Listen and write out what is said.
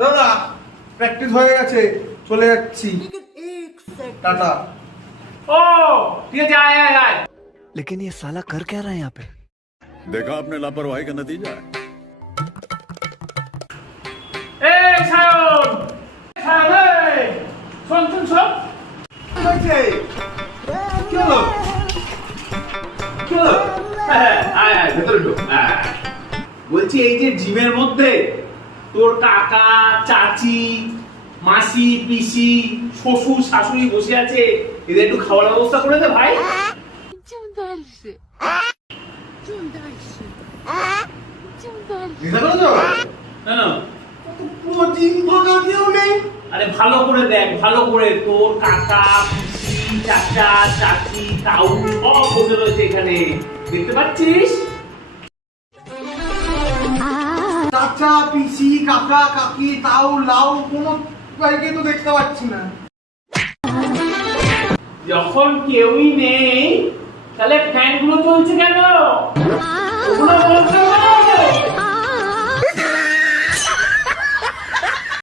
দাদা প্র্যাকটিস হয়ে গেছে, চলে যাচ্ছি, টাটা। ও ঠিক আছে, আয় আয় আয়। लेकिन ये साला कर क्या रहा है यहाँ पे? देखा आपने लापरवाही का नतीजा है। এই সায়ন, সায়ন এই, শোন শোন শোন। কি হয়েছে? কি হলো? কি হলো? হ্যাঁ, আয় আয় ভেতরে ঢোক। হ্যাঁ। বলছি এই যে জিমের মধ্যে তোর কাকা চাচি মাসি পিসি শ্বশুর শাশুড়ি বসে আছে, এদের একটু খাওয়ার ব্যবস্থা করে দে ভাই। Идем дальше. Идем дальше. Идем дальше. নিশা করেছো? কেন? পুরো জিম ফাঁকা, কেউ নেই। আরে ভালো করে দেখ, ভালো করে। তোর কাকা পিসি চাচা চাচি তাউ সব বসে রয়েছে এখানে, দেখতে পাচ্ছিস? চাচা পিসি কাকা কাকি তাও লাউ কোনো কাউকে তো দেখতে পাচ্ছি না। যখন কেউই নেই তাহলে ফ্যান গুলো চলছে কেন? ওগুলো বন্ধ করো।